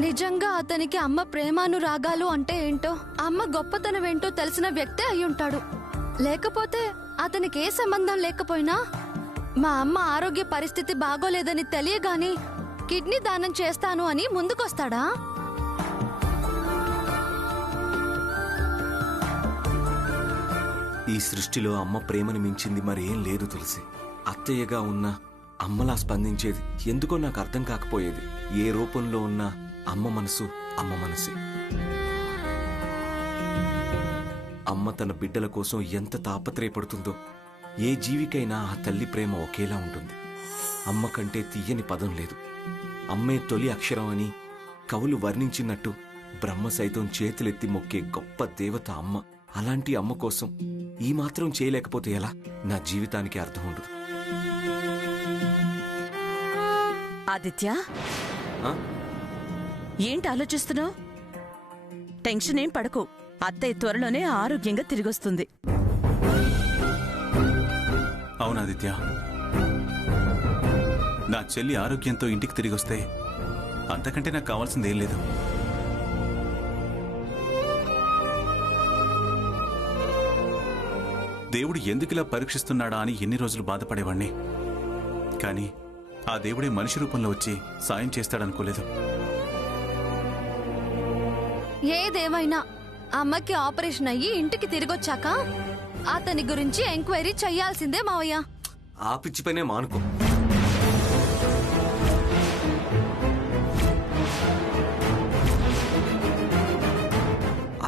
నిజంగా అతనికి అమ్మ ప్రేమానురాగాలు అంటే ఏంటో, అమ్మ గొప్పతనం ఏంటో తెలిసిన వ్యక్తే అయి ఉంటాడు. లేకపోతే అతనికి ఏ సంబంధం లేకపోయినా మా అమ్మ ఆరోగ్య పరిస్థితి బాగోలేదని తెలియగాని కిడ్నీ దానం చేస్తాను అని ముందుకొస్తాడా? ఈ సృష్టిలో అమ్మ ప్రేమని మించింది మరేం లేదు తులసి. అత్తయ్యగా ఉన్న అమ్మలా స్పందించేది ఎందుకో నాకు అర్థం కాకపోయేది. ఏ రూపంలో ఉన్న అమ్మ మనసు అమ్మ మనసే. అమ్మ తన బిడ్డల కోసం ఎంత తాపత్రయపడుతుందో ఏ జీవికైనా ఆ తల్లి ప్రేమ ఒకేలా ఉంటుంది. అమ్మ కంటే తీయని పదం లేదు. అమ్మే తొలి అక్షరం అని కవులు వర్ణించినట్టు బ్రహ్మ సైతం చేతులెత్తి మొక్కే గొప్ప దేవత అమ్మ. అలాంటి అమ్మ కోసం ఈ మాత్రం చేయలేకపోతే ఎలా? నా జీవితానికి అర్థం ఉండదు. ఆదిత్య, ఏంటి ఆలోచిస్తున్నావు? టెన్షన్ ఏం పడకు. అత్తయ్య త్వరలోనే ఆరోగ్యంగా తిరిగొస్తుంది. అవునాదిత్య, నా చెల్లి ఆరోగ్యంతో ఇంటికి తిరిగొస్తే అంతకంటే నాకు కావాల్సిందేం లేదు. దేవుడు ఎందుకిలా పరీక్షిస్తున్నాడా అని ఎన్ని రోజులు బాధపడేవాణ్ణి. కానీ ఆ దేవుడే మనిషి రూపంలో వచ్చి సాయం చేస్తాడనుకోలేదు. ఏదేమైనా అమ్మకి ఆపరేషన్ అయ్యి ఇంటికి తిరిగొచ్చాక అతని గురించి ఎంక్వైరీ చెయ్యాల్సిందే మావయ్య. ఆ పిచ్చి పైనే మానుకో.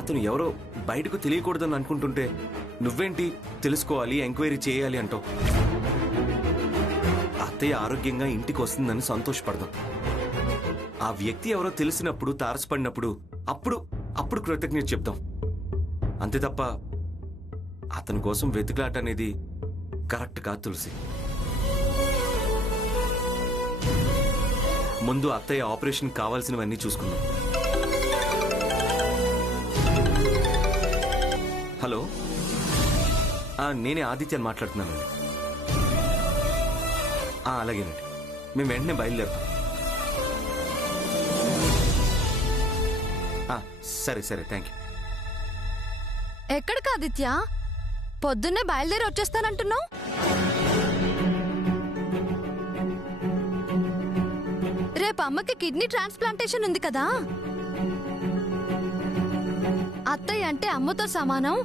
అతను ఎవరో బయటకు తెలియకూడదని అనుకుంటుంటే నువ్వేంటి తెలుసుకోవాలి, ఎంక్వైరీ చేయాలి అంటావు. అత్తయ్య ఆరోగ్యంగా ఇంటికి వస్తుందని సంతోషపడదాం. ఆ వ్యక్తి ఎవరో తెలిసినప్పుడు, తారసపడినప్పుడు అప్పుడు కృతజ్ఞత చెప్దాం. అంతే తప్ప అతని కోసం వెతుకులాట అనేది కరెక్ట్ కాదు తులసి. ముందు అత్తయ్య ఆపరేషన్ కావాల్సినవన్నీ చూసుకుందాం. హలో, నేనే ఆదిత్యని మాట్లాడుతున్నానండి. అలాగేనండి, మేము వెంటనే బయలుదేరుతాం. సరే థ్యాంక్ యూ. ఎక్కడికి ఆదిత్య? పొద్దున్నే బయలుదేరి వచ్చేస్తానంటున్నావు. రేపు అమ్మకి కిడ్నీ ట్రాన్స్ప్లాంటేషన్ ఉంది కదా. అత్తయ్య అంటే అమ్మతో సమానం,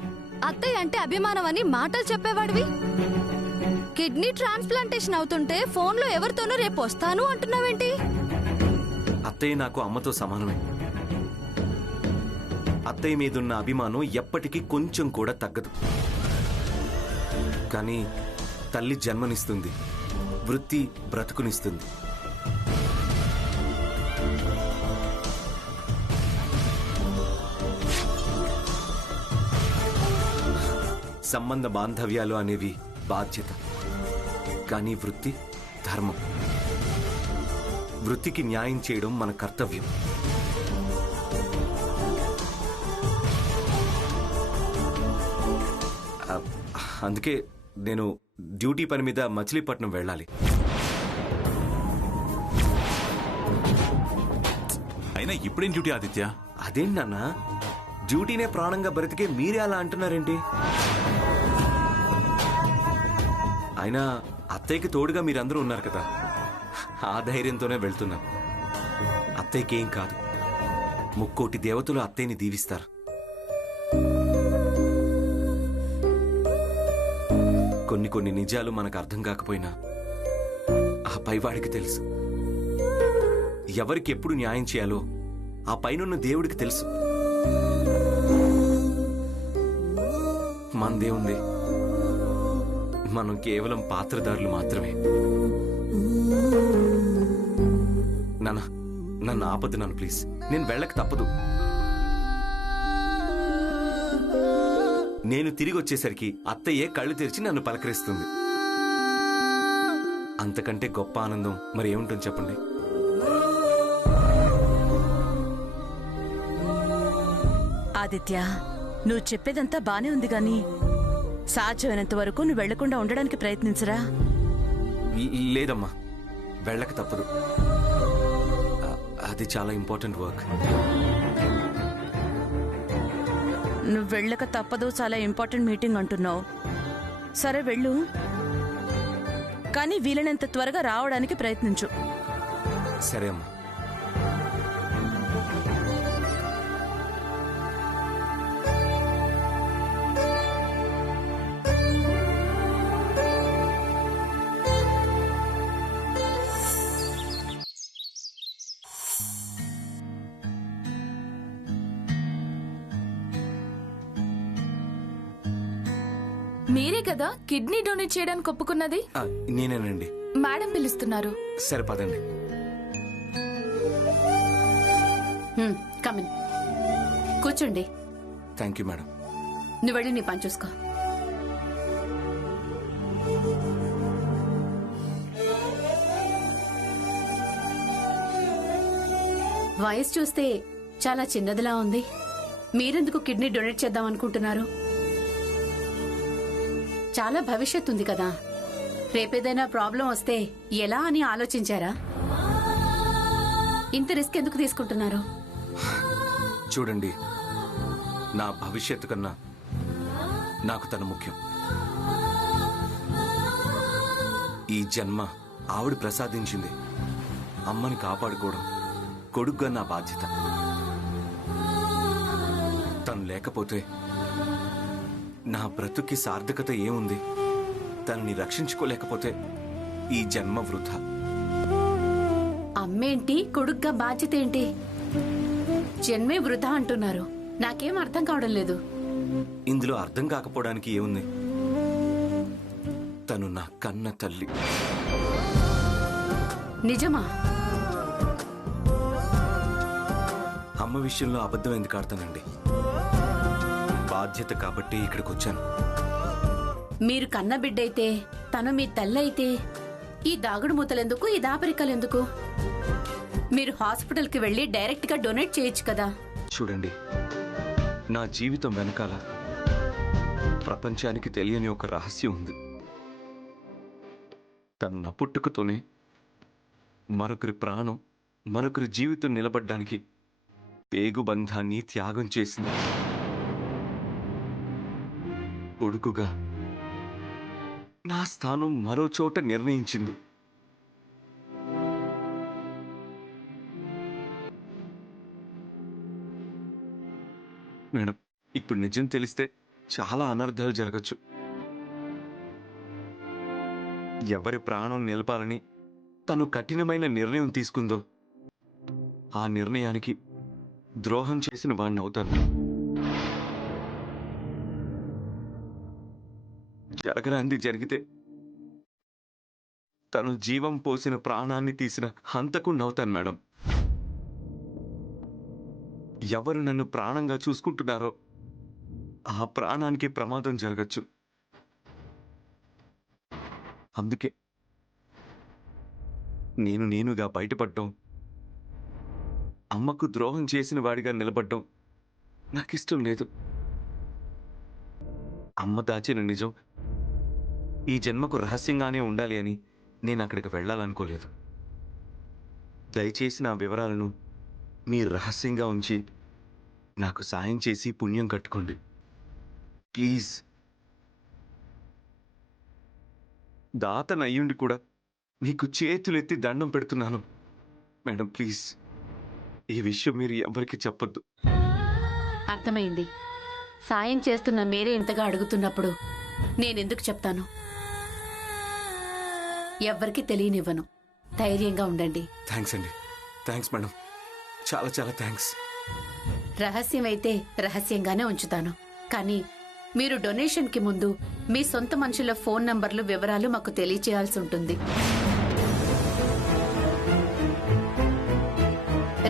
అత్తయ్య అంటే అభిమానం అని మాటలు చెప్పేవాడివి. కిడ్నీ ట్రాన్స్ప్లాంటేషన్ అవుతుంటే ఫోన్లో ఎవరితోనూ రేపు వస్తాను అంటున్నావేంటి? అత్తయ్య నాకు అమ్మతో సమానమే. అత్తయ్య మీదున్న అభిమానం ఎప్పటికీ కొంచెం కూడా తగ్గదు. కానీ తల్లి జన్మనిస్తుంది, వృత్తి బ్రతుకునిస్తుంది. సంబంధ బాంధవ్యాలు అనేవి బాధ్యత, కానీ వృత్తి ధర్మం. వృత్తికి న్యాయం చేయడం మన కర్తవ్యం. అందుకే నేను డ్యూటీ పని మీద మచిలీపట్నం వెళ్ళాలి. అయినా ఇప్పుడేం డ్యూటీ ఆదిత్య? అదేంటి నాన్న, డ్యూటీనే ప్రాణంగా బ్రతికే మీరే అలా అంటున్నారేంటి? అయినా అత్తయ్యకి తోడుగా మీరందరూ ఉన్నారు కదా, ఆ ధైర్యంతోనే వెళ్తున్నా. అత్తయ్యకి ఏం కాదు, ముక్కోటి దేవతలు అత్తయ్యని దీవిస్తారు. కొన్ని నిజాలు మనకు అర్థం కాకపోయినా ఆ పైవాడికి తెలుసు. ఎవరికి ఎప్పుడు న్యాయం చేయాలో ఆ పైనున్న దేవుడికి తెలుసు. మనదేముంది, మనం కేవలం పాత్రదారులు మాత్రమే. నన్ను ఆపద్దు నన్ను, ప్లీజ్. నేను వెళ్ళక తప్పదు. నేను తిరిగి వచ్చేసరికి అత్తయ్యే కళ్ళు తెరిచి నన్ను పలకరిస్తుంది. అంతకంటే గొప్ప ఆనందం మరి ఏముంటుంది చెప్పండి? ఆదిత్య, నువ్వు చెప్పేదంతా బానే ఉంది గాని సాధ్యమైనంత వరకు నువ్వు వెళ్లకుండా ఉండడానికి ప్రయత్నించరా? లేదమ్మా, వెళ్ళక తప్పదు. అది చాలా ఇంపార్టెంట్ వర్క్. నువ్వు వెళ్ళక తప్పదు, చాలా ఇంపార్టెంట్ మీటింగ్ అంటున్నావు. సరే వెళ్ళు, కానీ వీలైనంత త్వరగా రావడానికి ప్రయత్నించు. సరే అమ్మా. మీరే కదా కిడ్నీ డొనేట్ చేయడానికి ఒప్పుకున్నది? నేనేనండి. మేడం పిలుస్తున్నారు. సరే పదండి. కమిన్, కూర్చోండి. Thank you madam. నువ్వు వెళ్ళి నీ పని చూసుకో. వయసు చూస్తే చాలా చిన్నదిలా ఉంది. మీరెందుకు కిడ్నీ డొనేట్ చేద్దాం అనుకుంటున్నారు? చాలా భవిష్యత్తు ఉంది కదా. రేపేదైనా ప్రాబ్లం వస్తే ఎలా అని ఆలోచించారా? ఇంత రిస్క్ ఎందుకు తీసుకుంటున్నారు? చూడండి, నా భవిష్యత్తు కన్నా నాకు తను ముఖ్యం. ఈ జన్మ ఆవిడ ప్రసాదించింది. అమ్మని కాపాడుకోవడం కొడుకుగా నా బాధ్యత. తను లేకపోతే నా బ్రతుక్కి సార్థకత ఏముంది? తనని రక్షించుకోలేకపోతే ఈ జన్మ వృధా. అమ్మేంటి, కొడుగ్గా బాధ్యత ఏంటి? జన్మే వృధా అంటున్నారు. నాకేం అర్థం కావడం లేదు. ఇందులో అర్థం కాకపోవడానికి ఏముంది? తను నా కన్న తల్లి. నిజమా? అమ్మ విషయంలో అబద్ధం ఎందుకు ఆడతానండి? బాధ్యత కాబట్టి ఇక్కడికి వచ్చాను. మీరు కన్న బిడ్డైతే, తను మీ తల్లి అయితే, ఈ దాగుడు మూతలెందుకు, ఈ దాపరికలెందుకు? మీరు హాస్పిటల్కి వెళ్ళి డైరెక్ట్ గా డొనేట్ చేయొచ్చు కదా. చూడండి, నా జీవితం వెనకాల ప్రపంచానికి తెలియని ఒక రహస్యం ఉంది. తన పుట్టుకతోనే మరొకరి ప్రాణం, మరొకరి జీవితం నిలబడ్డానికి పేగుబంధాన్ని త్యాగం చేసింది. కొడుకుగా నా స్థానం మరో చోట నిర్ణయించింది. మేడం, ఇప్పుడు నిజం తెలిస్తే చాలా అనర్థాలు జరగచ్చు. ఎవరి ప్రాణం నిలపాలని తను కఠినమైన నిర్ణయం తీసుకుందో ఆ నిర్ణయానికి ద్రోహం చేసిన వాడిని అవుతాను. జరగరాంది జరిగితే తను జీవం పోసిన ప్రాణాన్ని తీసిన హంతకుణ్ణి అవుతాను మేడం. ఎవరు నన్ను ప్రాణంగా చూసుకుంటున్నారో ఆ ప్రాణానికి ప్రమాదం జరగచ్చు. అందుకే నేనుగా బయటపడ్డం, అమ్మకు ద్రోహం చేసిన వాడిగా నిలబడ్డం నాకిష్టం లేదు. అమ్మ దాచిన నిజం ఈ జన్మకు రహస్యంగానే ఉండాలి అని నేను అక్కడికి వెళ్ళాలనుకోలేదు. దయచేసి నా వివరాలను మీరు రహస్యంగా ఉంచి నాకు సాయం చేసి పుణ్యం కట్టుకోండి ప్లీజ్. దాతనయ్యుండి కూడా మీకు చేతులెత్తి దండం పెడుతున్నాను మేడం, ప్లీజ్ ఈ విషయం మీరు ఎవరికి చెప్పొద్దు. అర్థమైంది. సాయం చేస్తున్న మీరే ఇంతగా అడుగుతున్నప్పుడు నేనెందుకు చెప్తాను? ఎవ్వరికి తెలియనివ్వను. ధైర్యంగా ఉండండి. థ్యాంక్స్ అండి. థ్యాంక్స్ మేడం, చాలా చాలా థ్యాంక్స్. రహస్యమైతే రహస్యంగానే ఉంచుతాను. కానీ మీరు డొనేషన్కి ముందు మీ సొంత మనుషుల ఫోన్ నంబర్లు, వివరాలు మాకు తెలియచేయాల్సి ఉంటుంది.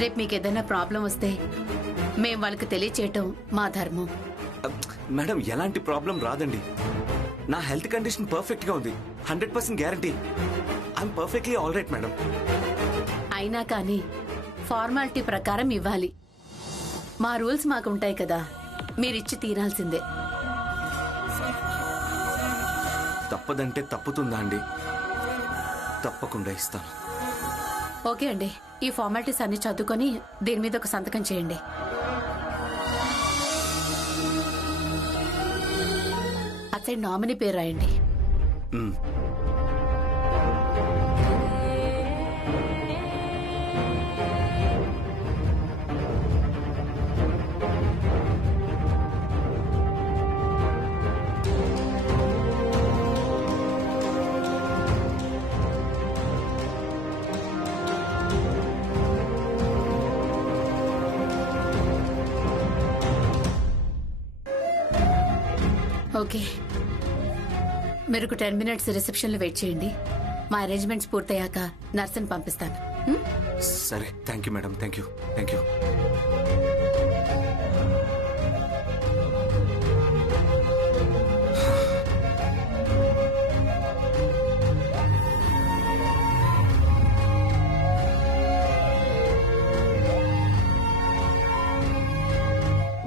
రేపు మీకు ఏదైనా ప్రాబ్లం వస్తే మేం వాళ్ళకి తెలియచేయటం మా ధర్మం. మేడం, ఎలాంటి ప్రాబ్లం రాదండి. నా హెల్త్ కండిషన్ పర్ఫెక్ట్ గా ఉంది. 100% guarantee. I'm perfectly all right madam. అయినా కానీ ఫార్మాలిటీ ప్రకారం ఇవ్వాలి. మా రూల్స్ మాకు ఉంటాయి కదా, మీరిచ్చి తీరాల్సిందే. తప్పదంటే తప్పుతుందా అండి? తప్పకుండా ఇస్తాను. ఓకే అండి, ఈ ఫార్మాలిటీస్ అన్ని చదువుకొని దీని మీద ఒక సంతకం చేయండి. అసలు నామినీ పేరు రాయండి. ఓకే, మీరు ఒక 10 minutes రిసెప్షన్లో వెయిట్ చేయండి. మా అరేంజ్మెంట్స్ పూర్తయ్యాక నర్సుని పంపిస్తాను. సరే, thank you madam, thank you, thank you.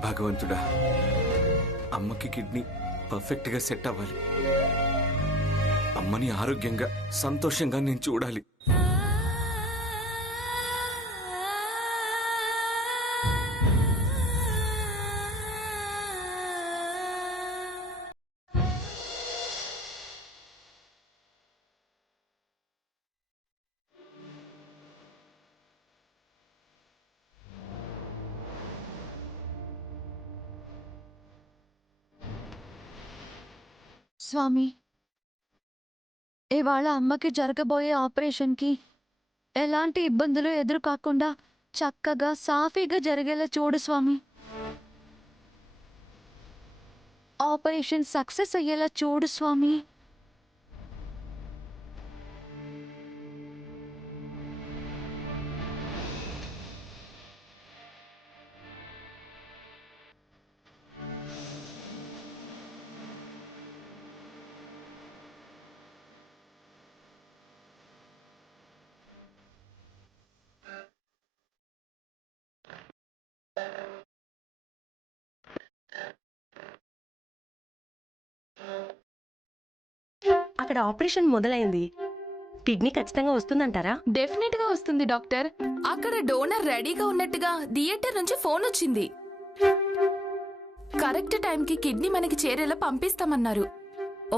భగవంతుడా, అమ్మకి కిడ్నీ పర్ఫెక్ట్ గా సెట్ అవ్వాలి. అమ్మని ఆరోగ్యంగా సంతోషంగా నేను చూడాలి. స్వామి, ఇవాళ అమ్మకి జరగబోయే ఆపరేషన్కి ఎలాంటి ఇబ్బందులు ఎదురు కాకుండా చక్కగా సాఫీగా జరిగేలా చూడు స్వామి. ఆపరేషన్ సక్సెస్ అయ్యేలా చూడు స్వామి. అక్కడ ఆపరేషన్ మొదలైంది. కిడ్నీ ఖచ్చితంగా వస్తుందంటారా? డెఫినెట్ గా వస్తుంది డాక్టర్. అక్కడ డోనర్ రెడీగా ఉన్నట్టుగా థియేటర్ నుంచి ఫోన్ వచ్చింది. కరెక్ట్ టైంకి కిడ్నీ మనకి చేరేలా పంపిస్తామన్నారు.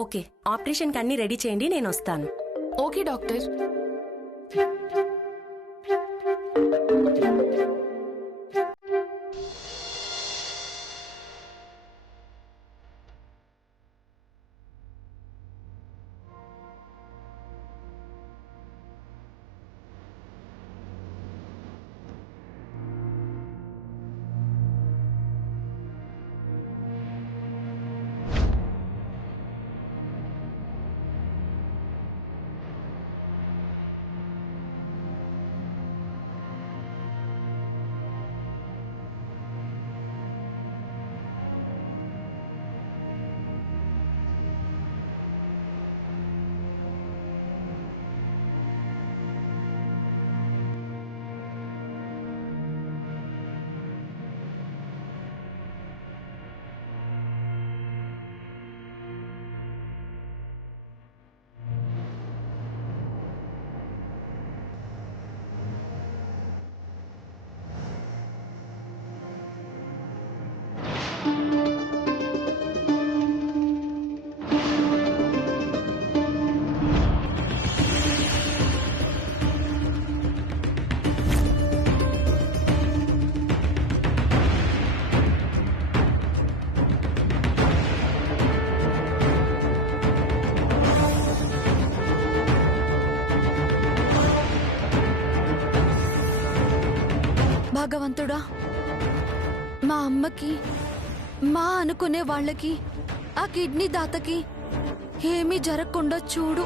ఓకే, ఆపరేషన్కి అన్ని రెడీ చేయండి, నేను వస్తాను. Okay doctor. భగవంతుడా, మా అమ్మకి, మా అనుకునే వాళ్ళకి, ఆ కిడ్నీ దాతకి ఏమీ జరగకుండా చూడు.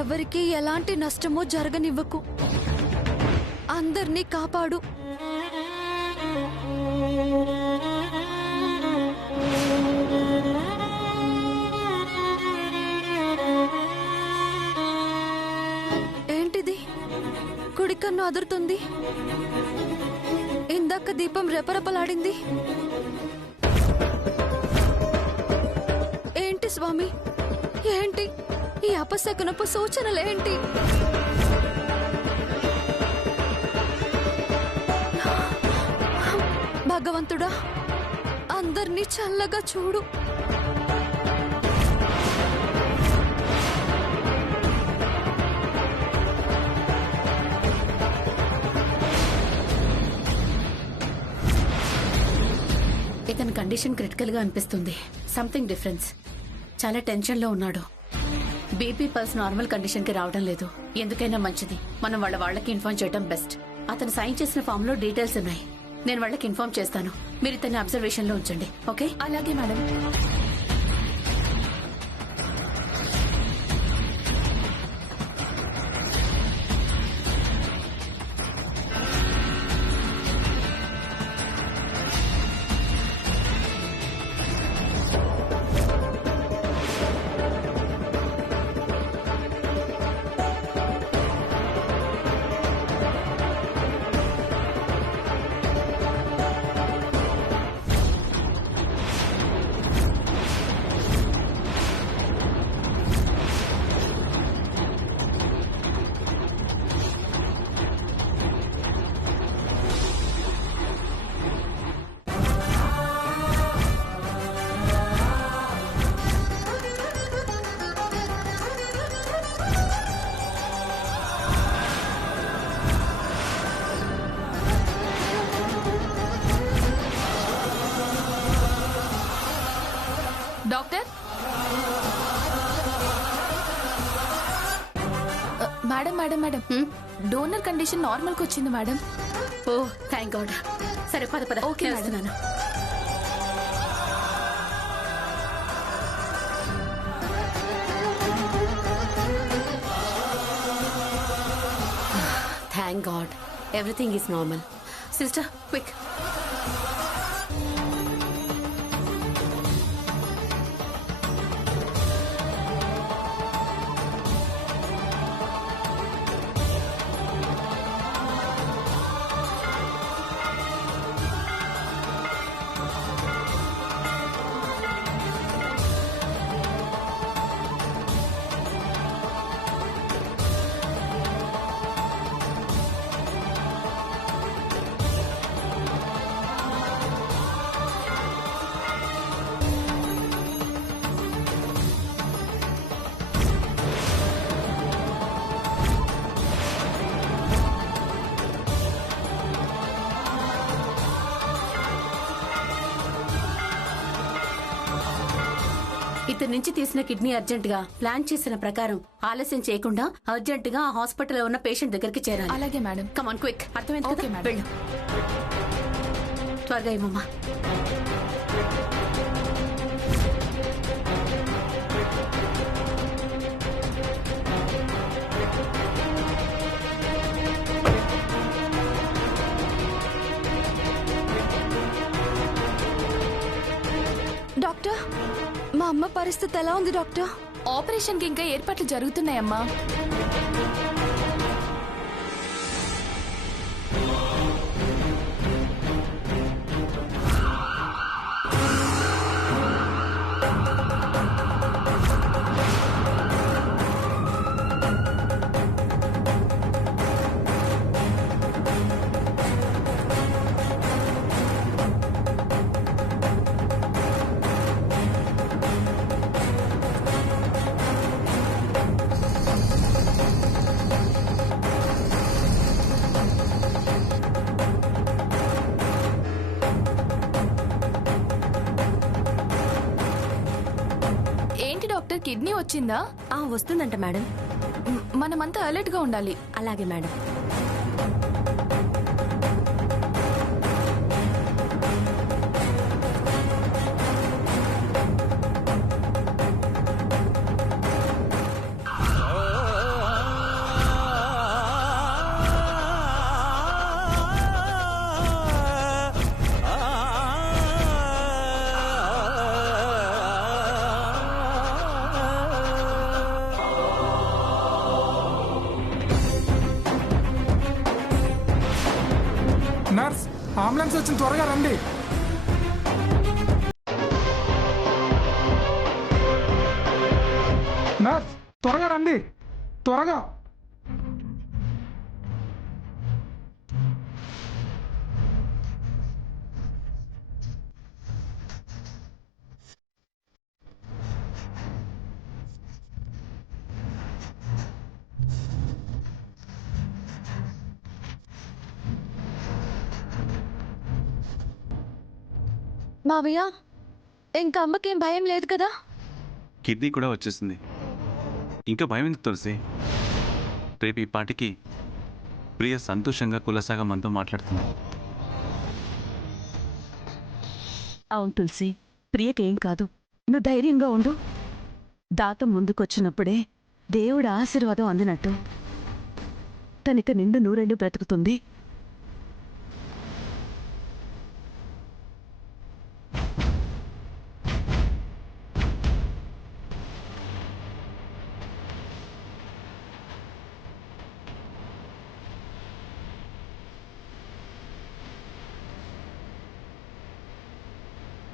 ఎవరికి ఎలాంటి నష్టమో జరగనివ్వకు. అందర్నీ కాపాడు. ఏంటిది? కుడి కన్ను అదురుతుంది. ఇందాక దీపం రెపరెపలాడింది. స్వామి, ఏంటి ఈ అపశకునపు సూచనలేంటి? భగవంతుడా, అందర్నీ చల్లగా చూడు. ఇతని కండిషన్ క్రిటికల్ గా అనిపిస్తుంది. Something difference. చాలా టెన్షన్ లో ఉన్నాడు. బీపీ పల్స్ నార్మల్ కండిషన్ కి రావడం లేదు. ఎందుకైనా మంచిది మనం వాళ్ళకి ఇన్ఫార్మ్ చేయడం బెస్ట్. అతను సైన్ చేసిన ఫామ్ లో డీటెయిల్స్ ఉన్నాయి. నేను వాళ్ళకి ఇన్ఫార్మ్ చేస్తాను. మీరు ఇతన్ని అబ్జర్వేషన్ లో ఉంచండి. ఓకే? అలాగే madam. Doctor, madam donor condition normal కి వచ్చింది మేడం. ఓ థ్యాంక్ గాడ్. సరే పద పద. ఓకే, వస్తున్నాను. Thank God, everything is normal. Sister quick. ఇతని నుంచి తీసిన కిడ్నీ అర్జెంట్ గా ప్లాన్ చేసిన ప్రకారం ఆలస్యం చేయకుండా అర్జెంట్ గా ఆ హాస్పిటల్లో ఉన్న పేషెంట్ దగ్గరికి చేరాలి. అలాగే మేడం. Come on quick. అర్థమైంది ఓకే కదా? మేడం. వెళ్ళు. త్వరగా ఇమ్మమ్మా. డాక్టర్, మా అమ్మ పరిస్థితి ఎలా ఉంది డాక్టర్? ఆపరేషన్ కి ఇంకా ఏర్పాట్లు జరుగుతున్నాయమ్మా. కిడ్నీ వచ్చిందా? వస్తుందంట మేడం. మనమంతా అలర్ట్ గా ఉండాలి. అలాగే మేడం. నర్స్, అంబులెన్స్ వచ్చింది, త్వరగా రండి. త్వరగా రండి, త్వరగా. మావయ్య, ఇంకా అమ్మకేం భయం లేదు కదా? కిడ్నీ కూడా వచ్చేసింది. ఇంకా భయం ఎందుకు తులసి? రేపు ఈ పాటికి ప్రియ సంతోషంగా కులసాగా మనతో మాట్లాడుతుంది. అవును తులసి, ప్రియకేం కాదు. నువ్వు ధైర్యంగా ఉండు. దాత ముందుకొచ్చినప్పుడే దేవుడి ఆశీర్వాదం అందినట్టు తనిక నిండు నూరెండు బ్రతుకుతుంది.